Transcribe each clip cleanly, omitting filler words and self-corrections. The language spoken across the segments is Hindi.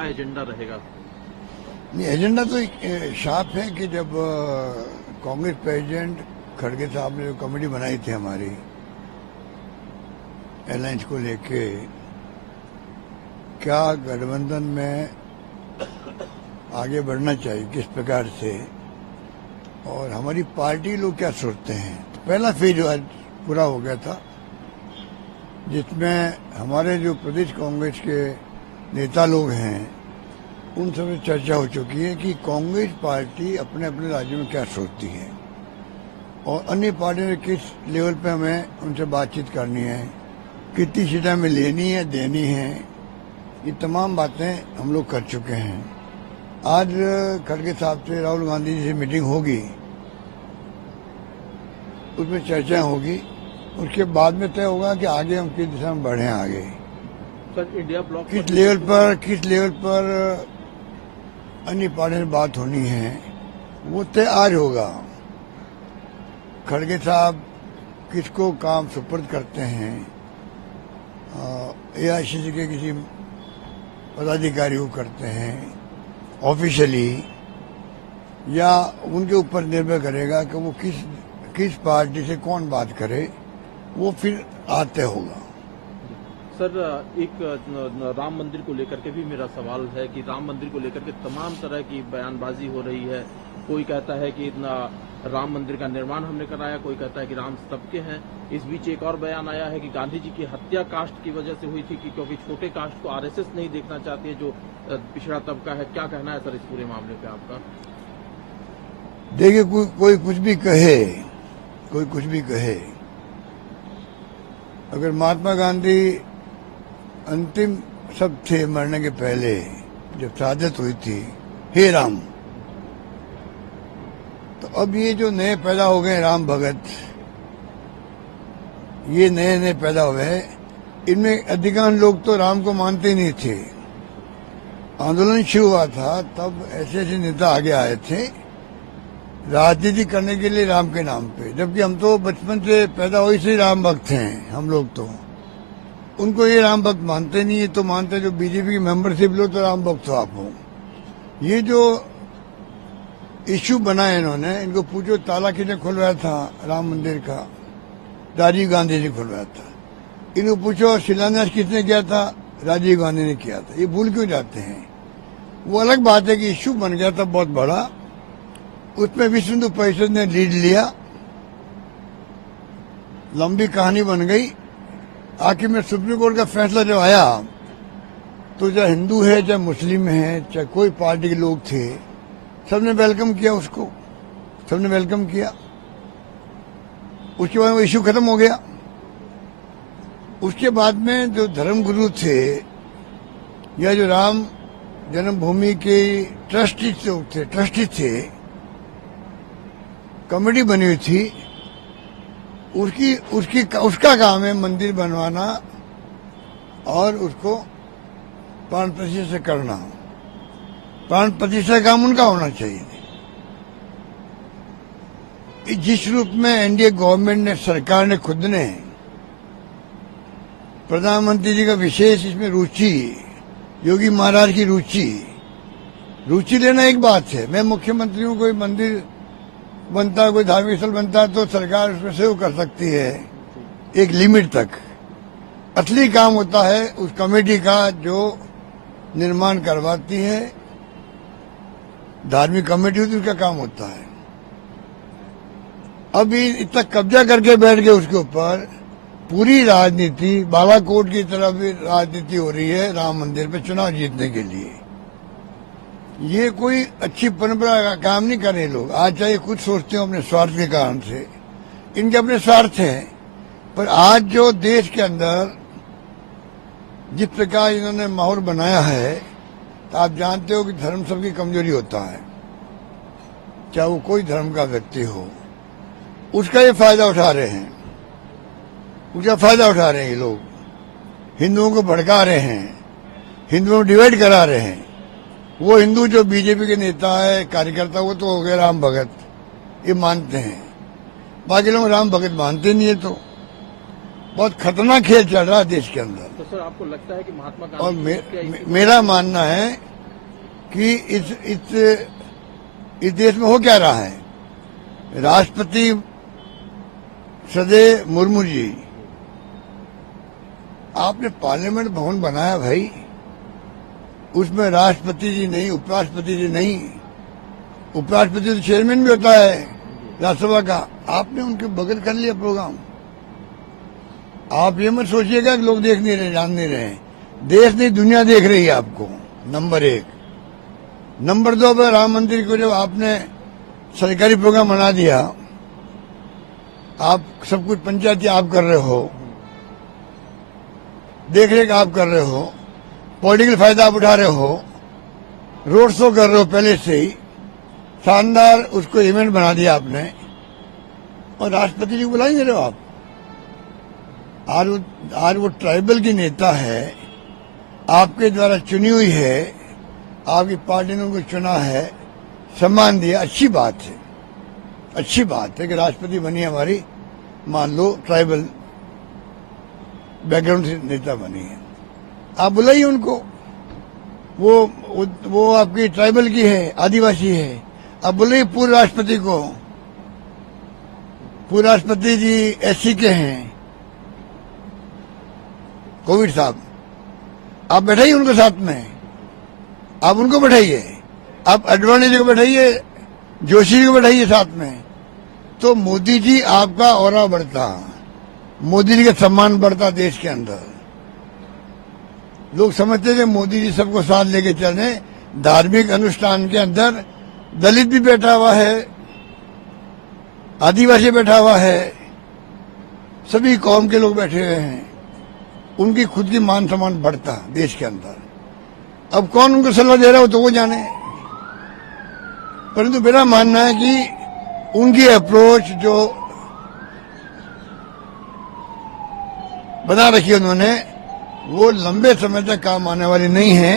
एजेंडा रहेगा? नहीं, एजेंडा तो साफ है कि जब कांग्रेस प्रेसिडेंट खड़गे साहब ने जो कमेटी बनाई थी हमारी अलायंस को लेके, क्या गठबंधन में आगे बढ़ना चाहिए, किस प्रकार से, और हमारी पार्टी लोग क्या सोचते हैं। तो पहला फेज आज पूरा हो गया था, जिसमें हमारे जो प्रदेश कांग्रेस के नेता लोग हैं उन सब से चर्चा हो चुकी है कि कांग्रेस पार्टी अपने अपने राज्यों में क्या सोचती है और अन्य पार्टियों ने किस लेवल पे हमें उनसे बातचीत करनी है, कितनी सीटें हमें लेनी है, देनी है। ये तमाम बातें हम लोग कर चुके हैं। आज खड़गे साहब से राहुल गांधी जी से मीटिंग होगी, उसमें चर्चा होगी, उसके बाद में तय होगा कि आगे हम किस दिशा में बढ़े। आगे सर, इंडिया ब्लॉक किस लेवल पर अन्य पार्टियों से बात होनी है वो तय आज होगा। खड़गे साहब किसको काम सुपुर्द करते हैं, एआईसीसी के किसी पदाधिकारी को करते हैं ऑफिशियली, या उनके ऊपर निर्भर करेगा कि वो किस पार्टी से कौन बात करे, वो फिर आते होगा। सर, एक राम मंदिर को लेकर के भी मेरा सवाल है कि राम मंदिर को लेकर के तमाम तरह की बयानबाजी हो रही है। कोई कहता है कि राम मंदिर का निर्माण हमने कराया, कोई कहता है कि राम सबके हैं। इस बीच एक और बयान आया है कि गांधी जी की हत्या कास्ट की वजह से हुई थी, कि क्योंकि छोटे कास्ट को आरएसएस नहीं देखना चाहती है, जो पिछड़ा तबका है। क्या कहना है सर इस पूरे मामले पे आपका? देखिए, कोई कुछ भी कहे, अगर महात्मा गांधी अंतिम सब थे मरने के पहले, जब शहादत हुई थी, हे राम, तो अब ये जो नए पैदा हो गए राम भगत, ये नए पैदा हुए हैं, इनमें अधिकांश लोग तो राम को मानते ही नहीं थे। आंदोलन शुरू हुआ था तब ऐसे नेता आगे आए थे राजनीति करने के लिए राम के नाम पे, जबकि हम तो बचपन से पैदा हुए से राम भक्त हैं। हम लोग तो उनको ये राम भक्त मानते नहीं है, तो मानते जो बीजेपी की मेंबरशिप लो तो राम भक्त हो आप हो। ये जो इश्यू बनाए इन्होंने, इनको पूछो ताला किसने खुलवाया था राम मंदिर का, राजीव गांधी ने खुलवाया था। इनको पूछो शिलान्यास किसने किया था, राजीव गांधी ने किया था। ये भूल क्यों जाते हैं? वो अलग बात है कि इश्यू बन गया था बहुत बड़ा, उसमें विश्व हिंदू परिषद ने लीड लिया, लंबी कहानी बन गई। आखिर में सुप्रीम कोर्ट का फैसला जब आया तो चाहे हिंदू है, चाहे मुस्लिम है, चाहे कोई पार्टी के लोग थे, सबने वेलकम किया उसको, सबने वेलकम किया। उसके बाद वो इश्यू खत्म हो गया। उसके बाद में जो धर्मगुरु थे या जो राम जन्मभूमि के ट्रस्टी थे, कमेटी बनी हुई थी, उसका काम है मंदिर बनवाना और उसको प्राण प्रतिष्ठा से करना। प्राण प्रतिष्ठा काम उनका होना चाहिए। जिस रूप में एनडीए गवर्नमेंट ने, सरकार ने खुद ने, प्रधानमंत्री जी का विशेष इसमें रुचि, योगी महाराज की रुचि लेना एक बात है। मैं मुख्यमंत्री हूं, कोई मंदिर बनता है, कोई धार्मिक स्थल बनता है तो सरकार उसमें सहयोग कर सकती है एक लिमिट तक। असली काम होता है उस कमेटी का जो निर्माण करवाती है, धार्मिक कमेटी होती है, उसका काम होता है। अभी इतना कब्जा करके बैठ गए उसके ऊपर, पूरी राजनीति बालाकोट की तरह भी राजनीति हो रही है राम मंदिर पे चुनाव जीतने के लिए। ये कोई अच्छी परंपरा का काम नहीं कर रहे लोग। आज चाहे कुछ सोचते हो अपने स्वार्थ के कारण से, इनके अपने स्वार्थ हैं, पर आज जो देश के अंदर जिस प्रकार इन्होंने माहौल बनाया है, तो आप जानते हो कि धर्म सबकी कमजोरी होता है, चाहे वो कोई धर्म का व्यक्ति हो, उसका ये फायदा उठा रहे हैं। ये लोग हिंदुओं को भड़का रहे हैं, हिंदुओं को डिवाइड करा रहे हैं। वो हिंदू जो बीजेपी के नेता है, कार्यकर्ता, वो तो हो गए राम भगत, ये मानते हैं। बाकी लोग राम भगत मानते नहीं है। तो बहुत खतरनाक खेल चल रहा है देश के अंदर। तो सर, आपको लगता है कि महात्मा गांधी और मेरा मानना है कि इस देश में हो क्या रहा है। राष्ट्रपति सदे मुर्मू जी, आपने पार्लियामेंट भवन बनाया भाई, उसमें राष्ट्रपति जी नहीं, उपराष्ट्रपति जी नहीं। उपराष्ट्रपति तो चेयरमैन भी होता है राज्यसभा का। आपने उनके बगल कर लिया प्रोग्राम। आप ये मत सोचिएगा कि लोग देख नहीं रहे, जान नहीं रहे। देश नहीं, दुनिया देख रही है आपको, नंबर 1। नंबर 2 पर राम मंदिर को जब आपने सरकारी प्रोग्राम बना दिया, आप सब कुछ पंचायती आप कर रहे हो, देख रेख आप कर रहे हो, पॉलिटिकल फायदा आप उठा रहे हो, रोड शो कर रहे हो पहले से ही, शानदार उसको इवेंट बना दिया आपने, और राष्ट्रपति जी को बुला ही नहीं रहे हो आप। आज वो ट्राइबल की नेता है, आपके द्वारा चुनी हुई है, आपकी पार्टी ने उनको चुना है, सम्मान दिया, अच्छी बात है। अच्छी बात है कि राष्ट्रपति बनी हमारी, मान लो ट्राइबल बैकग्राउंड से नेता बनी है, आप बुलाइए उनको। वो आपकी ट्राइबल की है, आदिवासी है, आप बुलाइए पूर्व राष्ट्रपति को। पूर्व राष्ट्रपति जी एससी के हैं, कोविड साहब, आप बैठाइए उनको साथ में, आप उनको बैठाइए, आप अडवाणी जी को बैठाइए, जोशी जी को बैठाइए साथ में, तो मोदी जी आपका औरा बढ़ता, मोदी जी का सम्मान बढ़ता देश के अंदर। लोग समझते थे मोदी जी सबको साथ लेके चले। धार्मिक अनुष्ठान के अंदर दलित भी बैठा हुआ है, आदिवासी बैठा हुआ है, सभी कौम के लोग बैठे हुए हैं, उनकी खुद की मान सम्मान बढ़ता देश के अंदर। अब कौन उनको सलाह दे रहा हो तो वो जाने, परंतु मेरा मानना है कि उनकी अप्रोच जो बना रखी है उन्होंने, वो लंबे समय तक काम आने वाली नहीं है।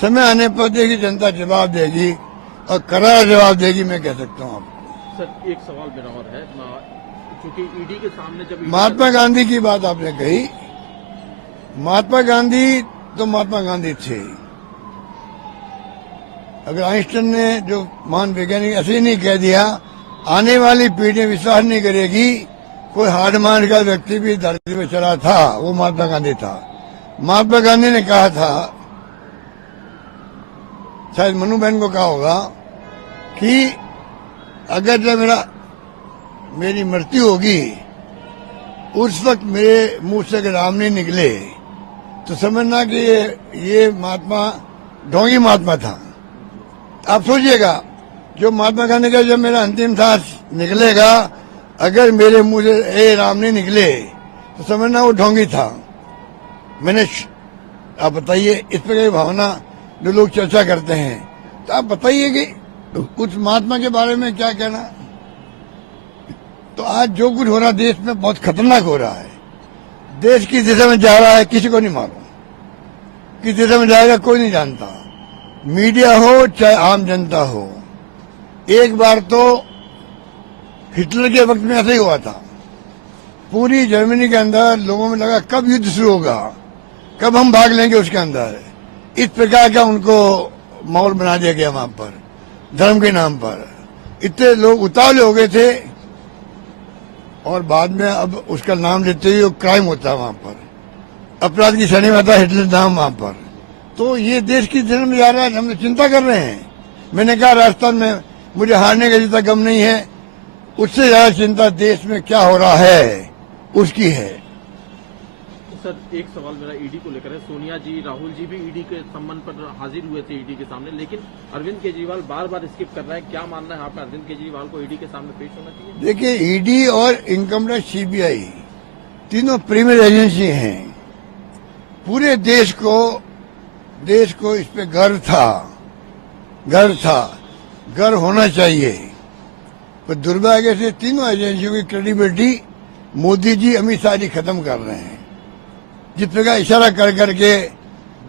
समय आने पर देखिए जनता जवाब देगी, और करारा जवाब देगी, मैं कह सकता हूँ आपको। सर एक सवाल मेरा और है, क्योंकि ईडी के सामने जब महात्मा गांधी की बात आपने कही, महात्मा गांधी तो महात्मा गांधी थे। अगर आइंस्टाइन ने जो महान वैज्ञानिक ऐसे ही नहीं कह दिया, आने वाली पीढ़ी विश्वास नहीं करेगी, कोई हार्ड माइंड का व्यक्ति भी धरती पे चला था, वो महात्मा गांधी था। महात्मा गांधी ने कहा था, शायद मनु बहन को कहा होगा, कि अगर जब मेरी मृत्यु होगी, उस वक्त मेरे मुंह से अगर राम नहीं निकले तो समझना कि ये महात्मा ढोंगी महात्मा था। आप सोचिएगा, जो महात्मा गांधी का जब मेरा अंतिम सांस निकलेगा, अगर मेरे मुंह से ए राम नहीं निकले तो समझना वो ढोंगी था। आप बताइए, इस पर कई भावना जो लोग चर्चा करते हैं, तो आप बताइए कि उस महात्मा के बारे में क्या कहना। तो आज जो कुछ हो रहा है देश में बहुत खतरनाक हो रहा है। देश किस दिशा में जा रहा है किसी को नहीं मालूम, किस दिशा में जाएगा कोई नहीं जानता। मीडिया हो चाहे आम जनता हो। एक बार तो हिटलर के वक्त में ऐसा ही हुआ था। पूरी जर्मनी के अंदर लोगों में लगा कब युद्ध शुरू होगा, कब हम भाग लेंगे उसके अंदर। इस प्रकार का उनको माहौल बना दिया गया वहां पर, धर्म के नाम पर। इतने लोग उतावले हो गए थे, और बाद में अब उसका नाम लेते हुए क्राइम होता है वहां पर, अपराध की श्रेणी में आता है हिटलर नाम वहां पर। तो ये देश की दिशा में जा रहा है, हम चिंता कर रहे हैं। मैंने कहा राजस्थान में मुझे हारने का जितना गम नहीं है, उससे ज्यादा चिंता देश में क्या हो रहा है उसकी है। सर एक सवाल मेरा ईडी को लेकर है। सोनिया जी, राहुल जी भी ईडी के संबंध पर हाजिर हुए थे ईडी के सामने, लेकिन अरविंद केजरीवाल बार बार स्किप कर रहे हैं। क्या मानना है आपका, अरविंद केजरीवाल को ईडी के सामने पेश होना चाहिए? देखिए, ईडी और इनकम टैक्स सीबीआई तीनों प्रीमियर एजेंसी हैं। पूरे देश को इस पे गर्व था, गर्व होना चाहिए। पर दुर्भाग्य से तीनों एजेंसियों की क्रेडिबिलिटी मोदी जी, अमित शाह जी खत्म कर रहे हैं। जिस प्रकार इशारा कर करके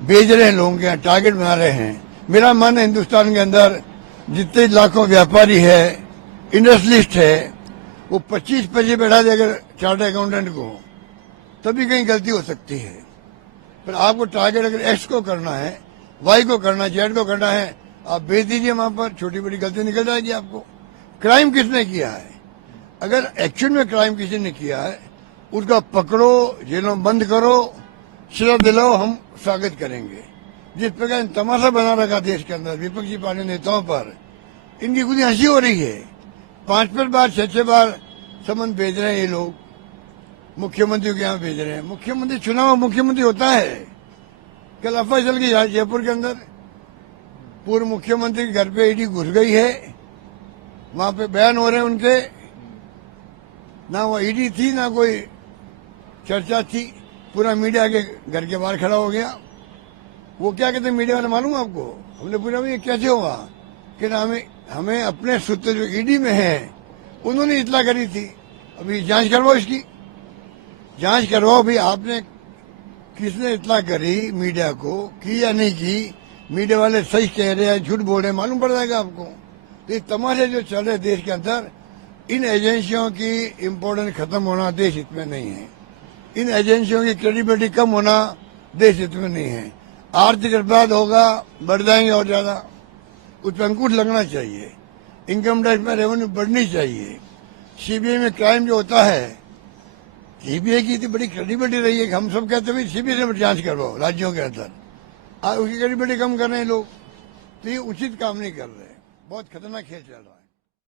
भेज रहे हैं लोगों के, टारगेट बना रहे हैं। मेरा मानना है हिंदुस्तान के अंदर जितने लाखों व्यापारी है, इंडस्ट्रियलिस्ट है, वो 25 पैसे बैठा दे अगर चार्टर्ड अकाउंटेंट को, तभी कहीं गलती हो सकती है। पर आपको टारगेट अगर एक्स को करना है वाई को करना, जेड को करना है, आप भेज दीजिए वहां पर, छोटी बड़ी गलती निकल जाएगी आपको। क्राइम किसने किया है? अगर एक्चुअल में क्राइम किसी ने किया है उसका पकड़ो, जेलों बंद करो, सजा दिलाओ, हम स्वागत करेंगे। जिस प्रकार तमाशा बना रखा देश के अंदर विपक्षी पार्टी नेताओं पर, इनकी खुद हंसी हो रही है। 5-5 बार 6-6 बार समन भेज रहे हैं ये लोग, मुख्यमंत्री के यहाँ भेज रहे हैं। मुख्यमंत्री चुनाव मुख्यमंत्री होता है। कल अफवाह चल गई जयपुर के अंदर, पूर्व मुख्यमंत्री के घर पे ईडी घुस गई है, वहां पे बयान हो रहे हैं उनके, ना वो ईडी थी ना कोई चर्चा थी, पूरा मीडिया के घर के बाहर खड़ा हो गया। वो क्या कहते हैं मीडिया वाले, मालूम आपको? हमने पूछा ये कैसे हुआ कि हमें अपने सूत्र जो ईडी में है उन्होंने इतला करी थी। अभी जांच करवाओ, इसकी जांच करवाओ भाई, आपने किसने इतला करी मीडिया को, की या नहीं की, मीडिया वाले सही कह रहे हैं झूठ बोल रहे हैं, मालूम पड़ जाएगा आपको। तो ये तमाशे जो चल रहे देश के अंदर, इन एजेंसियों की इम्पोर्टेंस खत्म होना देश हित में नहीं है। इन एजेंसियों की क्रेडिबिलिटी कम होना देश हित में नहीं है। आर्थिक अपराध होगा, बढ़ जाएंगे और ज्यादा, उस पर अंकुश लगना चाहिए। इनकम टैक्स में रेवेन्यू बढ़नी चाहिए। सीबीआई में क्राइम जो होता है, सीबीआई की इतनी बड़ी क्रेडिबिलिटी रही है कि हम सब कहते हैं सीबीआई से जांच करवाओ राज्यों के अंदर, उसकी क्रेडिबिलिटी कम कर रहे हैं लोग। तो ये उचित काम नहीं कर रहे, बहुत खतरनाक खेल चल रहा है।